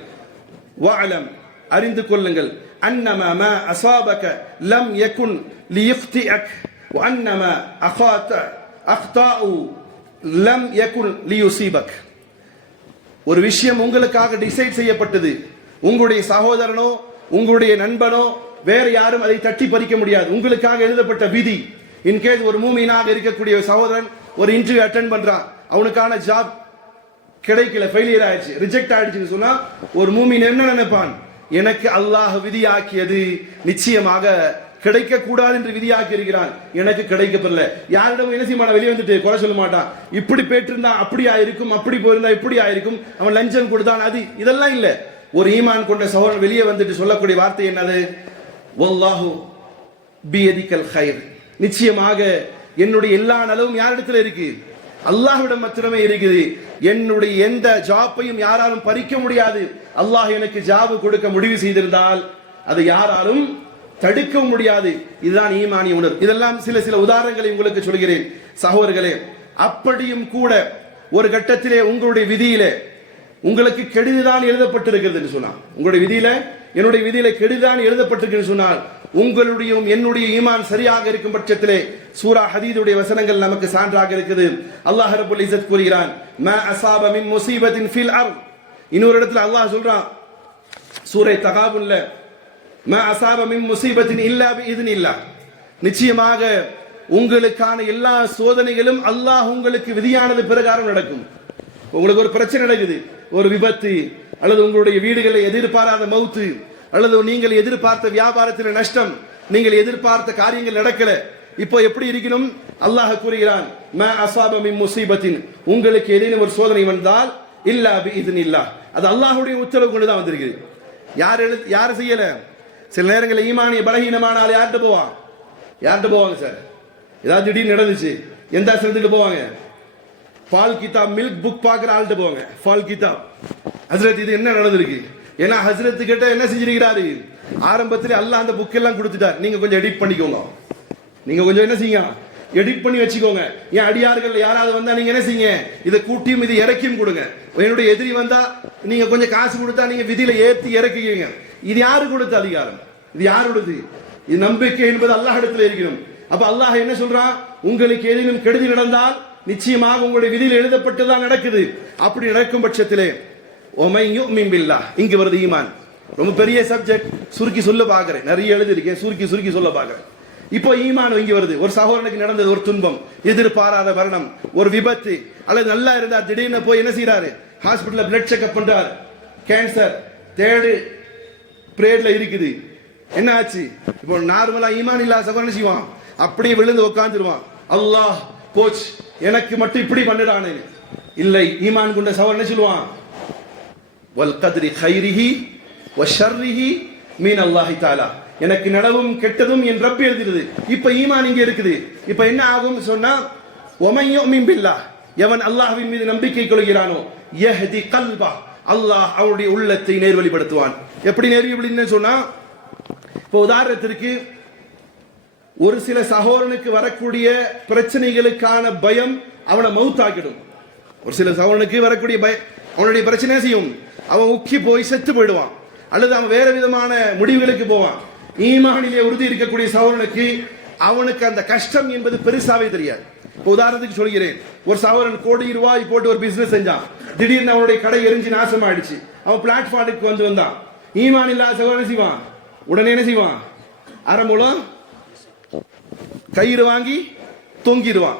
வஅலம், அறிந்து கொள்ளுங்கள், அன்னமா மா அஸாபக லம் யகுன் லியஃப்திஅக் வ அன்னமா அக்தாஉ லம் யகுன் லியுஸீபக். ஒரு விஷயம் உங்களுக்காக டிசைட் செய்யப்பட்டது, உங்களுடைய சகோதரனோ உங்களுடைய நண்பனோ வேற யாரும் அதை தட்டி பறிக்க முடியாது. உங்களுக்காக எழுதப்பட்ட விதி. இன்கேஸ் ஒரு மூமினாக இருக்கக்கூடிய சகோதரன் ஒரு இன்டர்வியூ அட்டெண்ட் பண்றான், அவனுக்கான ஜாப் கிடைக்கல, ஃபெயிலியர் ஆயிடுச்சு, ரிஜெக்ட் ஆயிடுச்சுன்னு சொன்னா ஒரு மூமின் என்ன நினைப்பான்? எனக்கு அல்லாஹ் விதியாக்கியது நிச்சயமாக கிடைக்க கூடாது என்று விதியாக்கி இருக்கிறான், எனக்கு கிடைக்கப்படல. யாரிடம் என்ன செய்ய மாட்டான்? வெளியே வந்துட்டு குறை சொல்ல மாட்டான், இப்படி போயிட்டிருந்தா அப்படி ஆயிருக்கும், அப்படி போயிருந்தா இப்படி ஆயிருக்கும், அவன் லஞ்சம் கொடுத்தான், அது இதெல்லாம் இல்ல. ஒரு ஈமான் கொண்ட சகோதரன் வெளியே வந்துட்டு சொல்லக்கூடிய வார்த்தை என்னது? வல்லாஹு பியதிகல் கைர், நிச்சயமாக என்னுடைய எல்லா நலவும் யாரிடத்துல இருக்கு? அல்லாஹ்விடம் மாத்திரமே இருக்குது. என்னுடைய எந்த ஜாப்பையும் யாராலும் பறிக்க முடியாது. அல்லாஹ் எனக்கு ஜாப் கொடுக்க முடிவு செய்திருந்தால் அதை யாராலும் தடுக்கவும் முடியாது. இதுதான் ஈமானிய உணர்வு. இதெல்லாம் சில உதாரணங்களை உங்களுக்கு சொல்கிறேன் சகோதரர்களே. அப்படியும் கூட ஒரு கட்டத்திலே உங்களுடைய விதியிலே உங்களுக்கு கெடுதிதான் எழுதப்பட்டிருக்கிறது என்று சொன்னால், உங்களுடைய விதியில என்னுடைய விதியில கெடுதிதான் எழுதப்பட்டிருக்கிறது சொன்னால், உங்களுடைய என்னுடைய ஈமான் சரியாக இருக்கும் பட்சத்திலே சூரா ஹதீதுடைய வசனங்கள் நமக்கு சான்றாக இருக்குது. அல்லாஹ் ரப்பல் இஸ்ஸத் கூறுகிறான், மா அஸாப மின் முஸீபத்தின் ஃபில் அர்த். இன்னொரு இடத்துல அல்லாஹ் சொல்றான் சூரா தகாபுன்ல, மா அஸாப மின் முஸீபத்தின் இல்லா பிஇذنில்லாஹ். நிச்சயமாக உங்களுக்கான எல்லா சோதனைகளும் அல்லாஹ் உங்களுக்கு விதியானது பிரகாரம் நடக்கும். உங்களுக்கு ஒரு பிரச்சனை நடக்குது, ஒரு விபத்து, அல்லது உங்களுடைய வீடுகளில் எதிர்பாராத மௌத்து, அல்லது நீங்கள் எதிர்பார்த்த வியாபாரத்தில் நஷ்டம், நீங்கள் எதிர்பார்த்த காரியங்கள் நடக்கல. இப்போ எப்படி இருக்கணும்? அல்லாஹ் கூறுகிறான், மா அஸாப மின் முஸீபத்தின், உங்களுக்கு ஏதேனும் ஒரு சோதனை வந்தால் இல்லா பிஇذنில்லாஹ், அது அல்லாஹ்வுடைய உத்தரவு கொண்டு தான் வந்திருக்குது. யார் செய்யல? சில நேரங்களில் ஈமானிய பலகீனமான ஆள் யார்கிட்ட போவாங்க சார்? ஏதாவது திடீர்னு நடந்துச்சு, எந்த ஆசிரத்துக்கு போவாங்க? ஃபால் கிதாப் மில்க் புக் பார்க்குற ஆள்கிட்ட போவாங்க. ஃபால் கிதாப், ஹஸ்ரத் இது என்ன நடந்திருக்கு? ஏன்னா ஹஸ்ரத்து கிட்ட என்ன செஞ்சிருக்கிறாரு? ஆரம்பத்தில் அல்லாஹ் அந்த புக் எல்லாம் கொடுத்துட்டார், நீங்க கொஞ்சம் எடிட் பண்ணிக்கோங்க, நீங்க கொஞ்சம் என்ன செய்யுங்க, எடிட் பண்ணி வச்சுக்கோங்க. என் அடியார்கள் யாராவது வந்தா நீங்க என்ன செய்யுங்க, இதை கூட்டியும் இது இறக்கியும் கொடுங்க. என்னுடைய எதிரி வந்தா நீங்க கொஞ்சம் காசு கொடுத்தா நீங்க விதியில ஏற்றி இறக்குவீங்க. இது யாரு கொடுத்த அதிகாரம்? இது யாருடையது? இது நம்பிக்கை என்பது அல்லாஹ் இடத்துல இருக்கணும். அப்ப அல்லாஹ் என்ன சொல்றான்? உங்களுக்கு ஏதேனும் கெடுதி நடந்தால் நிச்சயமாக உங்களுடைய விதியில் எழுதப்பட்டுதான் நடக்குது. அப்படி நடக்கும் பட்சத்திலே ஒமை யுமின் பில்லாஹ், இங்கு வருது ஈமான். ரொம்ப பெரிய சப்ஜெக்ட், சுருக்கி சொல்ல பாக்குறேன், நிறைய எழுதிருக்கேன், சுருக்கி சொல்ல பாக்குறேன். இப்போ ஈமான் இங்க வருது. ஒரு சகோதரனுக்கு நடந்தது ஒரு துன்பம், எதிர்பாராத மரணம், ஒரு விபத்து, அல்லது நல்லா இருந்தார், திடீர்னு போய் என்ன செய்யறாரு, ஹாஸ்பிட்டல்ல பிளட் செக்அப் பண்றாரு, கேன்சர் தேர்டு பிரேட்ல இருக்குது. என்ன ஆச்சு? இப்போ நார்மலா ஈமான் இல்லாத சகோதரன் செய்வான், அப்படியே விழுந்து உட்காந்துருவான், அல்லாஹ் கோச் எனக்கு மட்டும் இப்படி பண்ணிடானே. இல்லை, ஈமான் கொண்ட சகோதரன் சொல்லுவான், வல் கத்ரி கைரிஹி வ ஷர்ரிஹி மீன் அல்லாஹி தஆலா, எனக்கு நடவும் கெட்டதும் என் ரப் எழுதிருது. இப்ப ஈமான் இங்க இருக்குது. இப்ப என்ன ஆகும் சொன்னா, ஒமை யுமின் பில்லாஹ், எவன் அல்லாஹ்வின் மீது நம்பிக்கை கொள்கிறானோ, யஹ்தி கல்பா, அல்லாஹ் அவருடைய உள்ளத்தை நேர்வழிப்படுத்துவான். எப்படி நேர்வழின்னு சொன்னா, இப்போ உதாரணத்திற்கு ஒரு சில சகோதரனுக்கு வரக்கூடிய பிரச்சனைகளுக்கான பயம் அவனை மௌத்தாக்கிடும். ஒரு சில சகோதரனுக்கு வரக்கூடிய அவனுடைய பிரச்சனை செய்யும், அவன் உக்கி போய் செத்து போயிடுவான், அல்லது அவன் வேற விதமான முடிவுகளுக்கு போவான். ஈமானிலே உறுதி இருக்கக்கூடிய சகோதரனுக்கு அவனுக்கு அந்த கஷ்டம் என்பது பெருசாவே தெரியாது. உதாரணத்துக்கு சொல்கிறேன், ஒரு சகோதரன் கோடி ரூபாய் போட்டு ஒரு பிசினஸ் செஞ்சான், திடீர்னு அவனுடைய கடை எரிஞ்சு நாசமாயிடுச்சு, அவன் பிளாட்ஃபார்முக்கு வந்தான். ஈமான் இல்லாத சகோதரன் செய்வான், உடனே என்ன செய்வான், அரை மூலம் கயிறு வாங்கி தொங்கிடுவான்.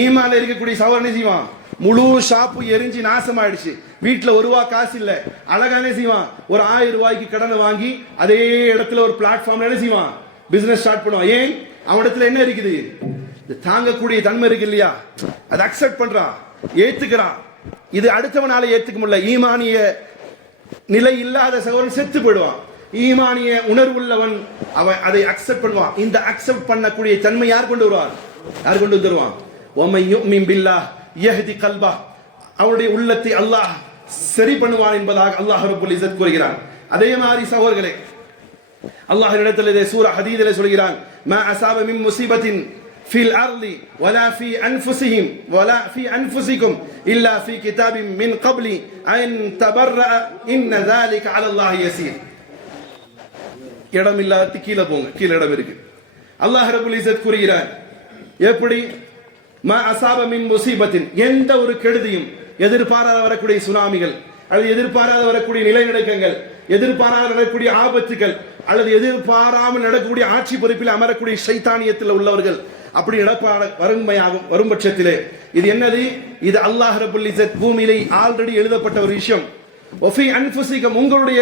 ஈமான் இருக்கக்கூடிய சகோதரன் செய்வான், முழு ஷாப்பு எரிஞ்சு நாசமாயிடுச்சு, வீட்டுல ஒரு ரூபா காசு இல்ல, அழகானே செய்வான், ஒரு 1000 ரூபாய்க்கு கடனை வாங்கி அதே இடத்துல ஒரு பிளாட்ஃபார்ம்ல என்ன செய்வான், பிசினஸ் ஸ்டார்ட் பண்ணுவான். ஏன்? அவனிடத்துல என்ன இருக்குது, தாங்கக்கூடிய தன்மை இருக்கு இல்லையா, அதை அக்செப்ட் பண்றான், ஏத்துக்கிறான். இது அடுத்தவனால ஏத்துக்க முடியல. ஈமானிய நிலை இல்லாத சகோதரன் செத்து போயிடுவான். ஈமானிய உணர்வுள்ளவன் அவன் அதை அக்செப்ட் பண்ணுவான். இந்த அக்செப்ட் பண்ணக்கூடிய தன்மை யார் கொண்டு வருவார்? யார் கொண்டு வந்துருவான்? ஒமை யுமின் பில்லாஹ் யஹ்தி கல்பா, அவருடைய உள்ளத்தை அல்லாஹ் சரி பண்ணுவான் என்பதாக அல்லாஹ் ரப்பல் இஸ்ஸத் கூறுகிறான். அதே மாதிரி சகோதரர்களே, அல்லாஹ் இடத்தில் சூரா ஹதீதிலே சொல்கிறான், மா அஸாப மின் முஸீபத்தின் ஃபில் அர்தி வலா ஃபீ அன்ஃபுஸிஹிம் வலா ஃபீ அன்ஃபுஸிகும் இல்லா ஃபீ கிதாபின் மின் கப்லி அன் தபர்ரஅ இன்ன ذلك அலா அல்லாஹ் யஸீர். இடம் இல்லாத கீழே போங்க, கீழே இடம் இருக்கு. அல்லாஹ் ரப்பல் இஸ்ஸத் கூறுகிறான், எப்படி மா அஸாப மின் முஸீபத்தின், எந்த ஒரு கெடுதியும், எதிர்பாராத வரக்கூடிய சுனாமிகள், அல்லது எதிர்பாராத வரக்கூடிய நிலைநடுக்கங்கள், எதிர்பாராத வரக்கூடிய ஆபத்துகள், அல்லது எதிர்பாராமல் நடக்கக்கூடிய ஆட்சி பொறுப்பில் அமரக்கூடிய ஷைத்தானியத்தில் உள்ளவர்கள் அப்படி வரும் பட்சத்திலே இது என்னது? இது அல்லாஹ் ரப்பல் இஸ்ஸத் பூமியிலே ஆல்ரெடி எழுதப்பட்ட ஒரு விஷயம். ஒஃபி அன்ஃபுஸிகும், உங்களுடைய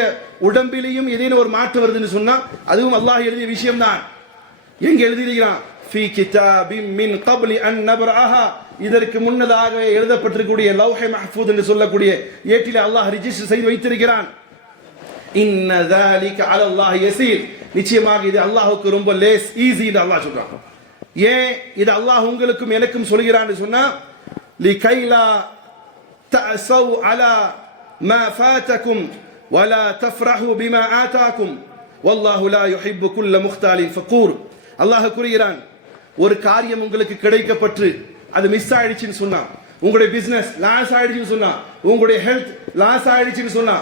உடம்பிலேயும் ஏதேனும் ஒரு மாற்றம் வருதுன்னு சொன்னா அதுவும் அல்லாஹ் எழுதிய விஷயம் தான். எங்க எழுதியிருக்கிறான்? ஃபீ கிதாபின் மின் கப்லி அன் நப்ரஹா, இதற்கு முன்னதாக எழுதப்பட்டிருக்கக்கூடிய லௌஹே மஹ்ஃபூஸ் என்று சொல்லக்கூடிய ஏட்டிலே அல்லாஹ் ரிஜிஸ்டர் செய்து வைத்திருக்கிறான். இன்ன ذلك அலா அல்லாஹ் யஸீர், நிச்சயமாக இது அல்லாஹ்வுக்கு ரொம்ப லேஸ், ஈஸி என்று அல்லாஹ் சொல்றான். ஏன் இது அல்லாஹ் உங்களுக்கும் எனக்கும் சொல்கிறான்னு சொன்னா, லிகைலா தஅஸவு அலா மா ஃபாதகும் வலா தஃப்ரஹு பிமா ஆதாகும், வல்லாஹு லா யுஹிப்பு குல்ல முக்தாலின் ஃபகூர். அல்லாஹ் கூறுகிறான், ஒரு காரியம் உங்களுக்கு கிடைக்கப்பட்டு அது மிஸ் ஆயிடுச்சுன்னு சொன்னா, உங்களுடைய பிசினஸ் லாஸ் ஆயிடுச்சுன்னு சொன்னா, உங்களுடைய ஹெல்த் லாஸ் ஆயிடுச்சுன்னு சொன்னா,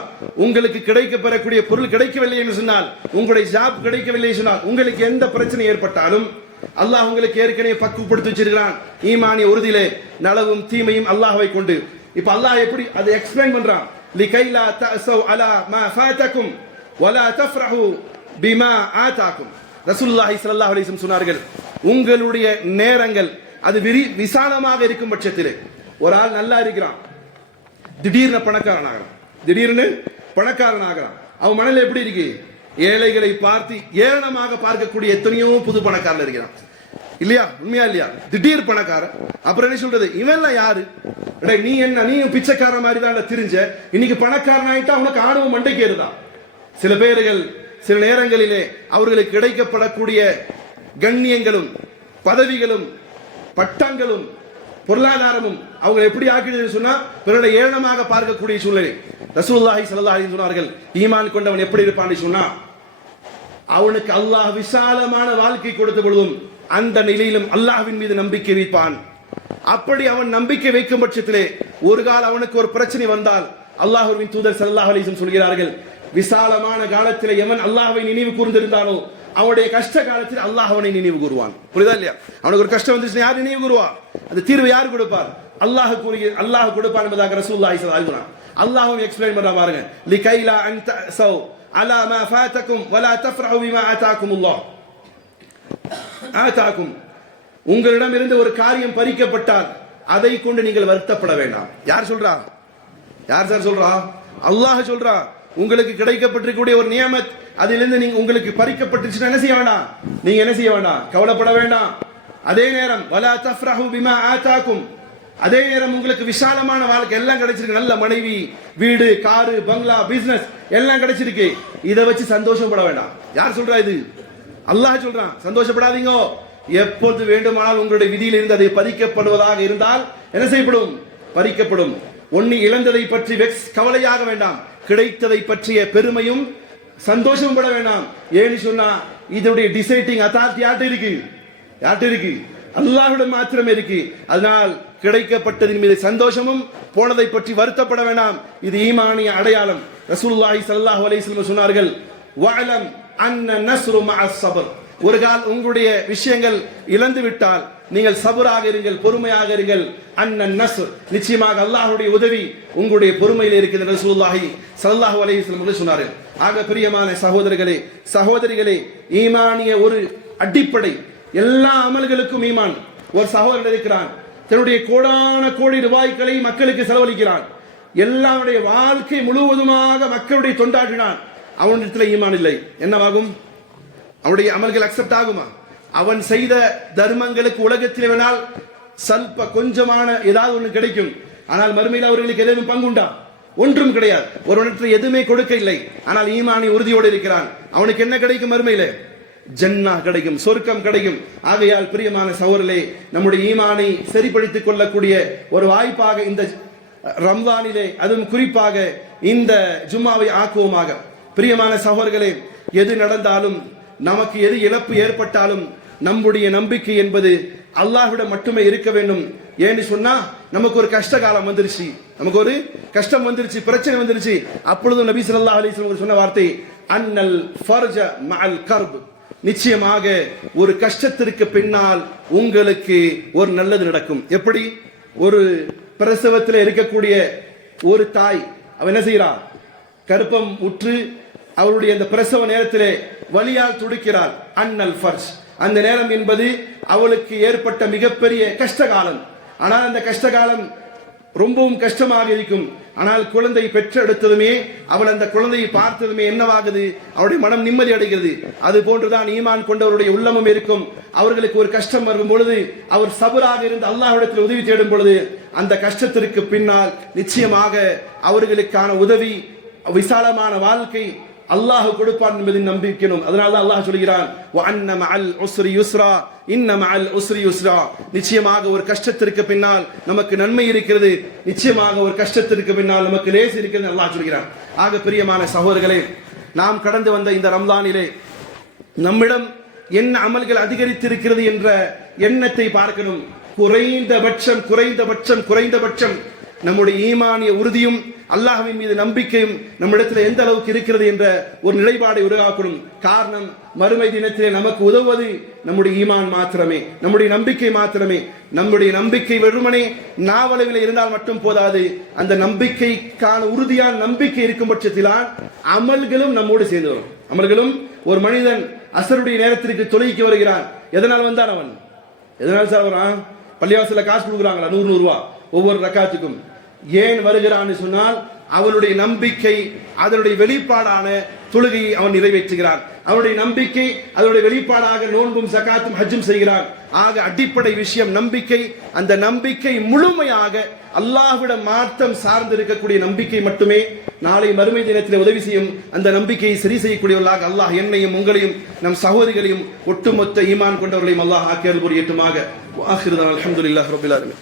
உங்களுக்கு கிடைக்கப்பெறக்கூடிய பொருள் கிடைக்கவில்லை என்று சொன்னால், உங்களுடைய ஜாப் கிடைக்கவில்லை சொன்னால், உங்களுக்கு எந்த பிரச்சனை ஏற்பட்டாலும் அல்லாஹ் உங்களுக்கு ஏற்கனவே பக்குவப்படுத்தி வச்சிருக்கிறான் ஈமானிய உறுதியிலே நலவும் தீமையும் அல்லாஹ்வை கொண்டு. இப்ப அல்லாஹ் எப்படி அதை எக்ஸ்பிளைன் பண்றான், லிகைலா தஅஸவ் அலா மா ஃபாதகும் வலா தஃப்ரஹு பிமா ஆதாகும். ரசூலுல்லாஹி ஸல்லல்லாஹு அலைஹி வஸல்லம் சொன்னார்கள், உங்களுடைய நேரங்கள் அது விசாலமாக இருக்கும் பட்சத்திலே, ஒரு ஆள் நல்லா இருக்கிறான், திடீர்னு பணக்காரன் ஆகிறான், அவன் மனதில் எப்படி இருக்கு, ஏழைகளை பார்த்து ஏளனமாக பார்க்கக்கூடிய எத்தனையோ புது பணக்காரன் இருக்கிறான் இல்லையா, உண்மையா இல்லையா? திடீர் பணக்காரன். அப்புறம் என்ன சொல்றது, இவன்லாம் யாரு, நீ என்ன, நீயும் பிச்சைக்கார மாதிரி தான் தெரிஞ்ச, இன்னைக்கு பணக்காரன் ஆயிட்டா உனக்கு ஆணவம் மண்டைக்கு ஏறுதான். சில பேர்கள் சில நேரங்களிலே அவர்களுக்கு கிடைக்கப்படக்கூடிய கண்ணியங்களும் பதவிகளும் பட்டங்களும் பொருளாதாரமும் அவங்க எப்படி ஆக்கிடுதுன்னு சொன்னா, பிறரை ஏளனமாக பார்க்கக்கூடிய சூழ்நிலை. ரசூலுல்லாஹி ஸல்லல்லாஹு அலைஹி சொன்னார்கள், ஈமான் கொண்டவன் எப்படி இருப்பான்னு சொன்னா, அவனுக்கு அல்லாஹ் விசாலமான வாழ்க்கை கொடுத்த பொழுதும் அந்த நிலையிலும் அல்லாஹ்வின் மீது நம்பிக்கை வைப்பான். அப்படி அவன் நம்பிக்கை வைக்கும் பட்சத்திலே ஒரு கால அவனுக்கு ஒரு பிரச்சனை வந்தால், அல்லாஹ்வின் தூதர் ஸல்லல்லாஹு அலைஹி வஸல்லம் சொல்கிறார்கள், விசாலமான காலத்திலே எவன் அல்லாஹ்வை நினைவு கூர்ந்திருந்தானோ அவனுடைய கஷ்ட காலத்தில் அல்லாஹ் அவனை நினைவு கூறுவான். புரியுதா இல்லையா? அவனுக்கு ஒரு கஷ்டம் வந்துச்சுன்னா யார் நினைவு கூறுவா? அந்த தீர்வு யார் கொடுப்பார்? அல்லாஹ் கொடுப்பான் என்பதாக ரசூலுல்லாஹி ஸல்லல்லாஹு அலைஹி வஸல்லம் அல்லாஹ்வும் எக்ஸ்பிளைன் பண்றா பாருங்க, லிகைலா அன் தஸவ் அலா மா ஃபாதகும் வலா தஃப்ரஹு பிமா ஆதாகுமுல்லாஹ் ஆதாகும். உங்களிடம் இருந்து ஒரு காரியம் பறிக்கப்பட்டால் அதை கொண்டு நீங்கள் வருத்தப்பட வேண்டாம். யார் சொல்றா? யார் சார் சொல்றா? அல்லாஹ் சொல்றா. உங்களுக்கு கிடைக்கப்பட்டிருக்கக்கூடிய ஒரு நியமத், அதிலிருந்து நீங்க உங்களுக்கு பறிக்கப்பட்டுச்சுன்னா என்ன செய்ய வேண்டாம், நீங்க என்ன செய்ய வேண்டாம், கவலைப்பட வேண்டாம். அதே நேரம் வலா தஃப்ரஹு பிமா ஆதாகும், அதே நேரம் உங்களுக்கு விசாலமான வாழ்க்கை எல்லாம் கிடைச்சிருக்கு, நல்ல மனைவி, வீடு, காரு, பங்களா, பிசினஸ் எல்லாம் கிடைச்சிருக்கு, இதை வச்சு சந்தோஷப்பட வேண்டாம். யார் சொல்றா? இது அல்லாஹ் சொல்றான். சந்தோஷப்படாதீங்க. எப்போது வேண்டுமானால் உங்களுடைய விதியில் இருந்து அதை பறிக்கப்படுவதாக இருந்தால் என்ன செய்யப்படும்? பறிக்கப்படும். ஒன்னு இழந்ததை பற்றி கவலையாக வேண்டாம், கிடைத்ததை பற்றிய பெருமையும் சந்தோஷம் பட வேண்டாம். ஏன்னு சொன்னா இதனுடைய டிசைடிங் அத்தாரிட்டி யார்கிட்ட இருக்கு? அல்லாஹ்விடம் மாத்திரமே இருக்கு. அதனால் கிடைக்கப்பட்டதின் மீது சந்தோஷமும் போனதை பற்றி வருத்தப்பட வேண்டாம். இது ஈமானிய அடையாளம். ரசூலுல்லாஹி ஸல்லல்லாஹு அலைஹி வஸல்லம் சொன்னார்கள், வஅலம் அன்ன நஸ்ரு மஅஸ் ஸப்ர். ஒரு கால் உங்களுடைய விஷயங்கள் இழந்து விட்டால் நீங்கள் சபராக இருங்கள், பொறுமையாக இருங்கள். அன்ன நஸ்ர், நிச்சயமாக அல்லாஹ்வுடைய உதவி உங்களுடைய பொறுமையில் இருக்கிறது. ரசூலுல்லாஹி ஸல்லல்லாஹு அலைஹி வஸல்லம் சொன்னார்கள். ஆக பிரியமான சகோதரர்களே சகோதரிகளே, ஈமானிய ஒரு அடிப்படை எல்லா அமல்களுக்கும் ஈமான். ஒரு சகோதரன் இருக்கிறான், தன்னுடைய கோடான கோடி ரூபாய்களை மக்களுக்கு செலவழிக்கிறான், எல்லாருடைய வாழ்க்கை முழுவதுமாக மக்களுடைய தொண்டாற்றினான், அவனிடத்தில் ஈமான் இல்லை. என்னவாகும்? அவனுடைய அமல்கள் அக்செப்ட் ஆகுமா? அவன் செய்த தர்மங்களுக்கு உலகத்தில் வேணால் சல்ப கொஞ்சமான ஏதாவது ஒன்று கிடைக்கும், ஆனால் மறுமையில் அவர்களுக்கு எதுவும் பங்குண்டா? ஒன்றும் கிடையாது. ஒருவனிடத்தில் எதுவுமே கொடுக்க இல்லை, ஆனால் ஈமானி உறுதியோடு இருக்கிறான், அவனுக்கு என்ன கிடைக்கும்? மறுமையில ஜன்னா கிடைக்கும், சொர்க்கம் கிடைக்கும். ஆகையால் பிரியமான சகோதரர்களே, நம்முடைய ஈமானை சரிப்படுத்திக் கொள்ளக்கூடிய ஒரு வாய்ப்பாக இந்த ரம்லானிலே, அதுவும் குறிப்பாக இந்த ஜும்மாவை ஆக்குவோமாக. பிரியமான சகோதரர்களே, எது நடந்தாலும், நமக்கு எது இழப்பு ஏற்பட்டாலும், நம்முடைய நம்பிக்கை என்பது அல்லாஹ்விடம் மட்டுமே இருக்க வேண்டும். ஏன்னு சொன்னா நமக்கு ஒரு கஷ்ட காலம் வந்துருச்சு, நமக்கு ஒரு கஷ்டம் வந்துருச்சு, பிரச்சனை வந்துருச்சு, அப்பொழுது நபி ஸல்லல்லாஹு அலைஹி வஸல்லம் சொன்ன வார்த்தை அன்னல் ஃபர்ஜ மஅல் கர்ப். நிச்சயமாக ஒரு கஷ்டத்திற்கு பின்னால் உங்களுக்கு ஒரு நல்லது நடக்கும். எப்படி? ஒரு பிரசவத்தில் இருக்கக்கூடிய ஒரு தாய், அவ என்ன செய்யறா? கர்ப்பம் உற்று அவருடைய அந்த பிரசவ நேரத்திலே வலியால் துடிக்கிறாள். அன்னல் ஃபர்ஜ், அந்த நேரம் என்பது அவளுக்கு ஏற்பட்ட மிகப்பெரிய கஷ்டகாலம். ஆனால் அந்த கஷ்டகாலம் ரொம்பவும் கஷ்டமாக இருக்கும். ஆனால் குழந்தை பெற்றெடுத்ததுமே, அவள் அந்த குழந்தையை பார்த்ததுமே என்னவாகுது? அவருடைய மனம் நிம்மதி அடைகிறது. அது போன்றுதான் ஈமான் கொண்டவருடைய உள்ளமும் இருக்கும். அவர்களுக்கு ஒரு கஷ்டம் வரும் பொழுது அவர் சபராக இருந்து அல்லாஹ்விடத்தில் உதவி தேடும் பொழுது அந்த கஷ்டத்திற்கு பின்னால் நிச்சயமாக அவர்களுக்கான உதவி, விசாலமான வாழ்க்கை அல்லாஹ் கொடுப்பான் என்பதை நம்பிக்கணும். அதனால தான் அல்லாஹ் சொல்கிறான், வஅன்ன மஅல் உஸ்ரி யுஸ்ரா இன்ன மஅல் உஸ்ரி யுஸ்ரா. நிச்சயமாக ஒரு கஷ்டத்திற்கு பின்னால் நமக்கு நன்மை இருக்கிறது, நிச்சயமாக ஒரு கஷ்டத்திற்கு பின்னால் நமக்கு லேசு இருக்கிறது அல்லாஹ் சொல்கிறான். ஆக பிரியமான சகோதரர்களே, நாம் கடந்து வந்த இந்த ரம்லானிலே நம்மிடம் என்ன அமல்கள் அதிகரித்திருக்கிறது என்ற எண்ணத்தை பார்க்கணும். குறைந்தபட்சம் நம்முடைய ஈமானிய உறுதியும் அல்லாஹ்வின் மீது நம்பிக்கையும் நம்மிடத்தில் எந்த அளவுக்கு இருக்கிறது என்ற ஒரு நிலைப்பாடை உருவாக்கணும். காரணம், மறுமை தினத்திலே நமக்கு உதவுவது நம்முடைய ஈமான் மாத்திரமே, நம்முடைய நம்பிக்கை மாத்திரமே. நம்முடைய நம்பிக்கை வெறுமனே நாவளவில் இருந்தால் மட்டும் போதாது. அந்த நம்பிக்கைக்கான உறுதியான நம்பிக்கை இருக்கும் பட்சத்தில்தான் அமல்களும் நம்மோடு சேர்ந்து வரும். அமல்களும், ஒரு மனிதன் அசருடைய நேரத்திற்கு தொழுகைக்கு வருகிறான். எதனால் வந்தான் அவன்? எதனால் சார் வரான்? பள்ளிவாசல காசு கொடுக்குறாங்களா 100 ரூபா ஒவ்வொரு ரக்காத்துக்கும். ஏன் வருகிறான்னு சொன்னால் அவனுடைய நம்பிக்கை, அதனுடைய வெளிப்பாடான தொழுகையை அவன் நிறைவேற்றுகிறான். அவனுடைய நம்பிக்கை, அதனுடைய வெளிப்பாடாக நோன்பும் சகாத்தும் ஹஜ்ஜும் செய்கிறான். ஆக அடிப்படை விஷயம் நம்பிக்கை. அந்த நம்பிக்கை முழுமையாக அல்லாஹ்விடம் மாற்றம் சார்ந்து இருக்கக்கூடிய நம்பிக்கை மட்டுமே நாளை மறுமை தினத்தில் உதவி செய்யும். அந்த நம்பிக்கையை சரி செய்யக்கூடியவர்களாக அல்லாஹ் என்னையும் உங்களையும் நம் சகோதரிகளையும் ஒட்டுமொத்த ஈமான் கொண்டவர்களையும் அல்லாஹ் ஆக்கியல் புரியட்டுமாக. அல்ஹம்துலில்லாஹி ரப்பில் ஆலமீன்.